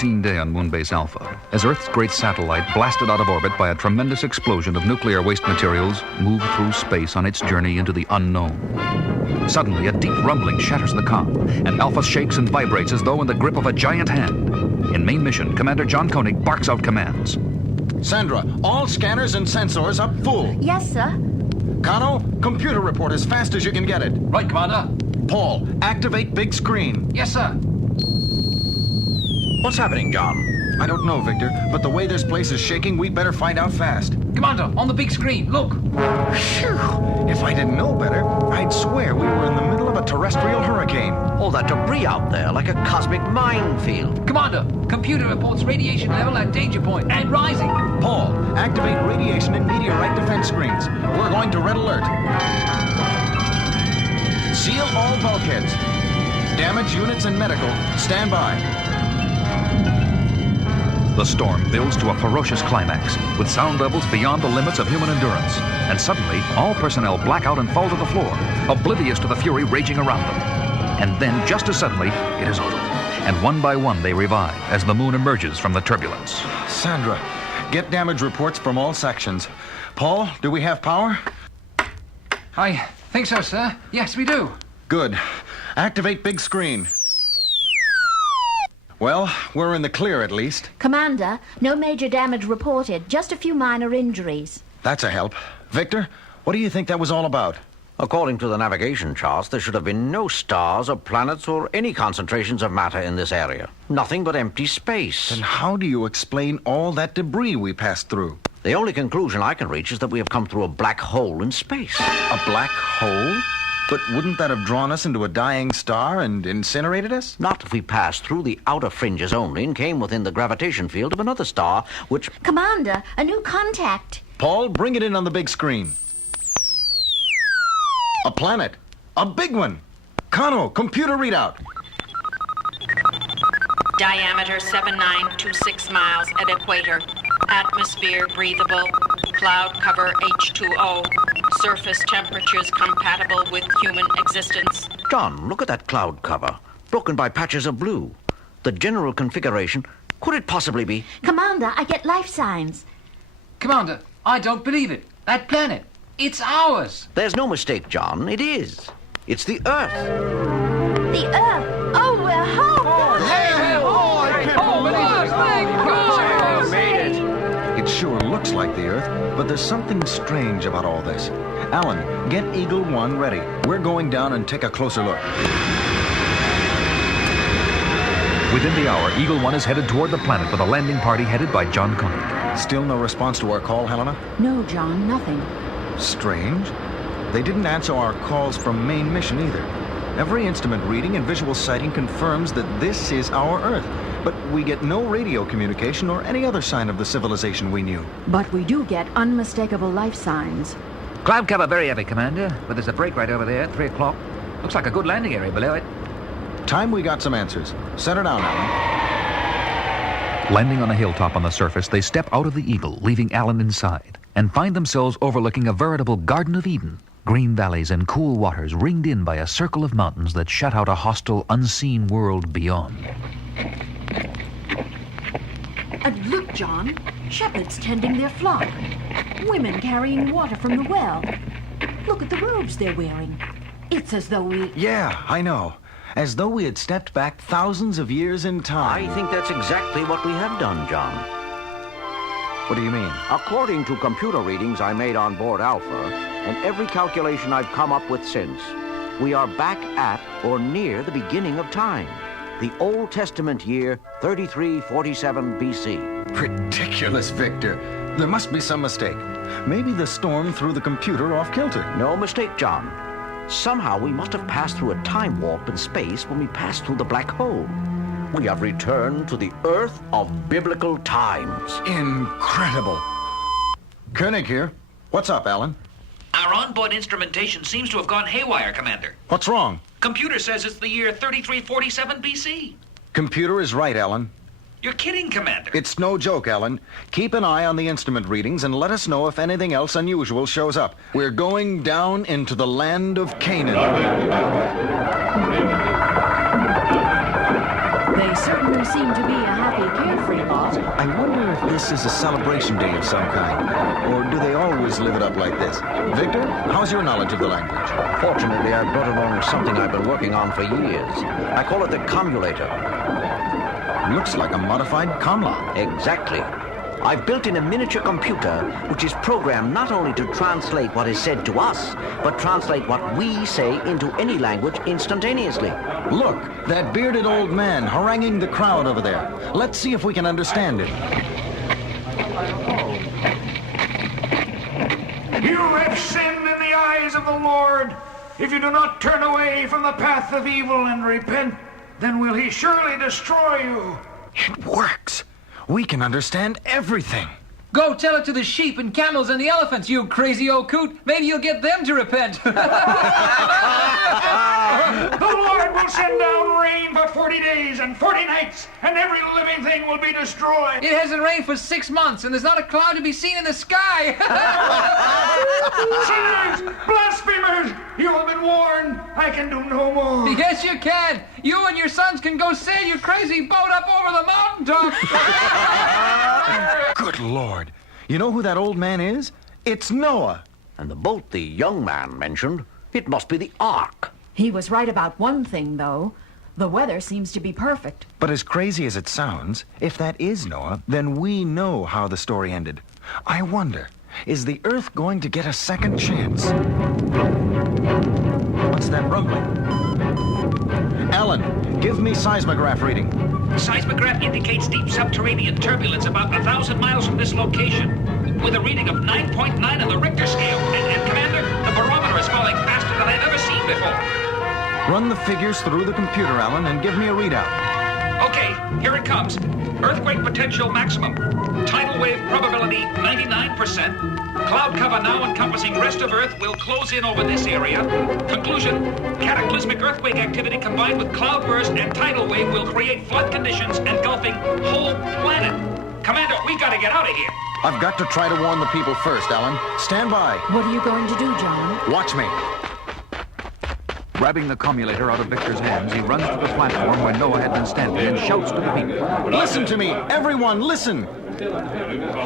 routine day on Moonbase Alpha, as Earth's great satellite, blasted out of orbit by a tremendous explosion of nuclear waste materials, moved through space on its journey into the unknown. Suddenly, a deep rumbling shatters the comm, and Alpha shakes and vibrates as though in the grip of a giant hand. In main mission, Commander John Koenig barks out commands. Sandra, all scanners and sensors up full. Yes, sir. Kano, computer report as fast as you can get it. Right, Commander. Paul, activate big screen. Yes, sir. What's happening, John? I don't know, Victor, but the way this place is shaking, we'd better find out fast. Commander, on the big screen, look. Phew. If I didn't know better, I'd swear we were in the middle of a terrestrial hurricane. All that debris out there, like a cosmic minefield. Commander, computer reports radiation level at danger point and rising. Paul, activate radiation and meteorite defense screens. We're going to red alert. Seal all bulkheads. Damage units and medical, stand by. The storm builds to a ferocious climax, with sound levels beyond the limits of human endurance. And suddenly, all personnel black out and fall to the floor, oblivious to the fury raging around them. And then, just as suddenly, it is over. And one by one, they revive as the moon emerges from the turbulence. Sandra, get damage reports from all sections. Paul, do we have power? I think so, sir. Yes, we do. Good. Activate big screen. Well, we're in the clear at least. Commander, no major damage reported, just a few minor injuries. That's a help. Victor, what do you think that was all about? According to the navigation charts, there should have been no stars or planets or any concentrations of matter in this area. Nothing but empty space. Then how do you explain all that debris we passed through? The only conclusion I can reach is that we have come through a black hole in space. A black hole? But wouldn't that have drawn us into a dying star and incinerated us? Not if we passed through the outer fringes only and came within the gravitation field of another star, which... Commander, a new contact. Paul, bring it in on the big screen. A planet. A big one. Kano, computer readout. Diameter 7926 miles at equator. Atmosphere breathable. Cloud cover H2O. Surface temperatures compatible with human existence. John, look at that cloud cover, broken by patches of blue. The general configuration, could it possibly be... Commander, I get life signs. Commander, I don't believe it. That planet, it's ours. There's no mistake, John. It is. It's the Earth. The Earth! Oh, we're home! It sure looks like the Earth, but there's something strange about all this. Alan, get Eagle 1 ready. We're going down and take a closer look. Within the hour, Eagle 1 is headed toward the planet with a landing party headed by John Koenig. Still no response to our call, Helena? No, John, nothing. Strange. They didn't answer our calls from main mission either. Every instrument reading and visual sighting confirms that this is our Earth. But we get no radio communication or any other sign of the civilization we knew. But we do get unmistakable life signs. Cloud cover very heavy, Commander, but there's a break right over there at 3 o'clock. Looks like a good landing area below it. Time we got some answers. Set her down, Alan. Landing on a hilltop on the surface, they step out of the Eagle, leaving Alan inside, and find themselves overlooking a veritable Garden of Eden. Green valleys and cool waters ringed in by a circle of mountains that shut out a hostile, unseen world beyond. And look, John, shepherds tending their flock. Women carrying water from the well. Look at the robes they're wearing. It's as though we... Yeah, I know. As though we had stepped back thousands of years in time. I think that's exactly what we have done, John. What do you mean? According to computer readings I made on board Alpha, and every calculation I've come up with since, we are back at or near the beginning of time. The Old Testament year 3347 BC. Ridiculous, Victor. There must be some mistake. Maybe the storm threw the computer off kilter. No mistake, John. Somehow we must have passed through a time warp in space when we passed through the black hole. We have returned to the Earth of biblical times. Incredible. Koenig here. What's up, Alan? Our onboard instrumentation seems to have gone haywire, Commander. What's wrong? Computer says it's the year 3347 BC. Computer is right, Alan. You're kidding, Commander. It's no joke, Alan. Keep an eye on the instrument readings and let us know if anything else unusual shows up. We're going down into the land of Canaan. They They certainly seem to be a happy, carefree lot. I wonder if this is a celebration day of some kind, or do they always live it up like this? Victor, how's your knowledge of the language? Fortunately, I've brought along something I've been working on for years. I call it the commulator. Looks like a modified comla. Exactly. I've built in a miniature computer which is programmed not only to translate what is said to us, but translate what we say into any language instantaneously. Look, that bearded old man haranguing the crowd over there. Let's see if we can understand it. You have sinned in the eyes of the Lord. If you do not turn away from the path of evil and repent, then will he surely destroy you. It works. We can understand everything. Go tell it to the sheep and camels and the elephants, you crazy old coot. Maybe you'll get them to repent. The Lord will send down rain for 40 days and 40 nights, and every living thing will be destroyed. It hasn't rained for 6 months, and there's not a cloud to be seen in the sky. Sinners, blasphemers, you have been warned. I can do no more. Yes, you can. You and your sons can go sail your crazy boat up over the mountaintop. Good Lord. You know who that old man is? It's Noah. And the boat the young man mentioned, it must be the Ark. He was right about one thing, though. The weather seems to be perfect. But as crazy as it sounds, if that is Noah, then we know how the story ended. I wonder, is the Earth going to get a second chance? What's that rumbling? Alan, give me seismograph reading. Seismograph indicates deep subterranean turbulence about 1,000 miles from this location, with a reading of 9.9 on the Richter scale. And Commander, the barometer is falling faster than I've ever seen before. Run the figures through the computer, Alan, and give me a readout. Okay, here it comes. Earthquake potential maximum. Tidal wave probability 99%. Cloud cover now encompassing rest of Earth will close in over this area. Conclusion, cataclysmic earthquake activity combined with cloudburst and tidal wave will create flood conditions engulfing whole planet. Commander, we gotta get out of here. I've got to try to warn the people first, Alan. Stand by. What are you going to do, John? Watch me. Grabbing the commulator out of Victor's hands, he runs to the platform where Noah had been standing and shouts to the people. Listen to me. Everyone, listen.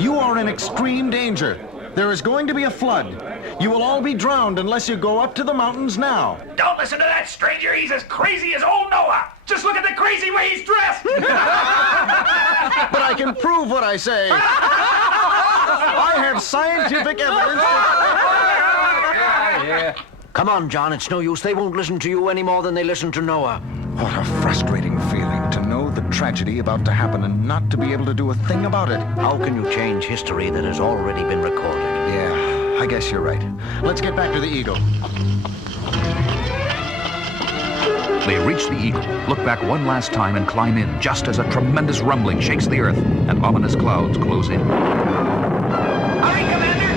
You are in extreme danger. There is going to be a flood. You will all be drowned unless you go up to the mountains now. Don't listen to that stranger. He's as crazy as old Noah. Just look at the crazy way he's dressed. But I can prove what I say. I have scientific evidence that... Come on, John, it's no use. They won't listen to you any more than they listen to Noah. What a frustrating feeling to know the tragedy about to happen and not to be able to do a thing about it. How can you change history that has already been recorded? Yeah, I guess you're right. Let's get back to the Eagle. They reach the Eagle, look back one last time and climb in just as a tremendous rumbling shakes the Earth and ominous clouds close in. Hurry, Commander!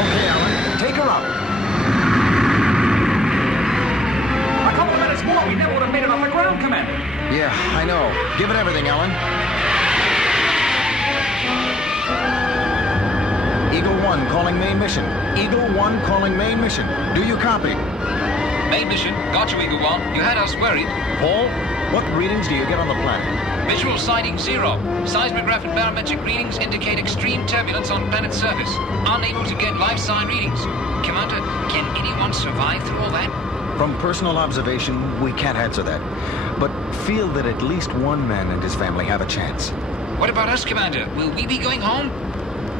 Okay, Alan, take her up. A couple of minutes more, we never would have made it off the ground, Commander. Yeah, I know. Give it everything, Alan. Eagle 1 calling main mission. Eagle 1 calling main mission. Do you copy? Main mission. Got you, Eagle One. You had us worried. Paul, what readings do you get on the planet? Visual sighting 0. Seismograph and barometric readings indicate extreme turbulence on planet's surface. Unable to get life sign readings. Commander, can anyone survive through all that? From personal observation, we can't answer that. But feel that at least one man and his family have a chance. What about us, Commander? Will we be going home?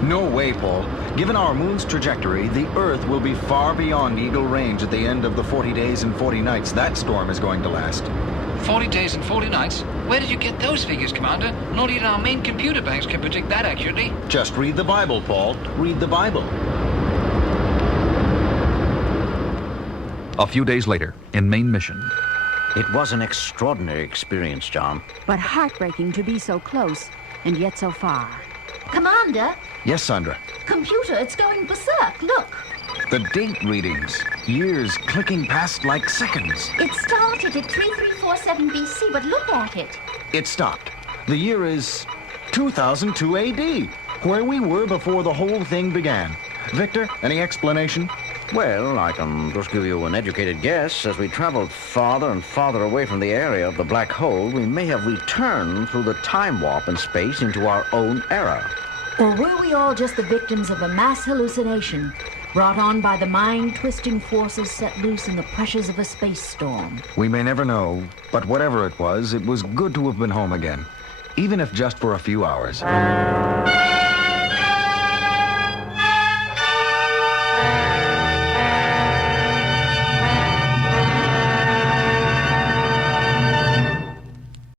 No way, Paul. Given our moon's trajectory, the Earth will be far beyond Eagle Range at the end of the 40 days and 40 nights that storm is going to last. 40 days and 40 nights? Where did you get those figures, Commander? Not even our main computer banks can predict that accurately. Just read the Bible, Paul. Read the Bible. A few days later, in main mission. It was an extraordinary experience, John. But heartbreaking to be so close, and yet so far. Commander, Yes, Sandra. computer, it's going berserk. Look, The date readings. Years clicking past like seconds. it started at 3347 BC, but look at it. It stopped. The year is 2002 AD, where we were before the whole thing began. Victor, any explanation? Well, I can just give you an educated guess. As we traveled farther and farther away from the area of the black hole, we may have returned through the time warp in space into our own era. Or were we all just the victims of a mass hallucination, brought on by the mind-twisting forces set loose in the pressures of a space storm? We may never know, but whatever it was good to have been home again, even if just for a few hours.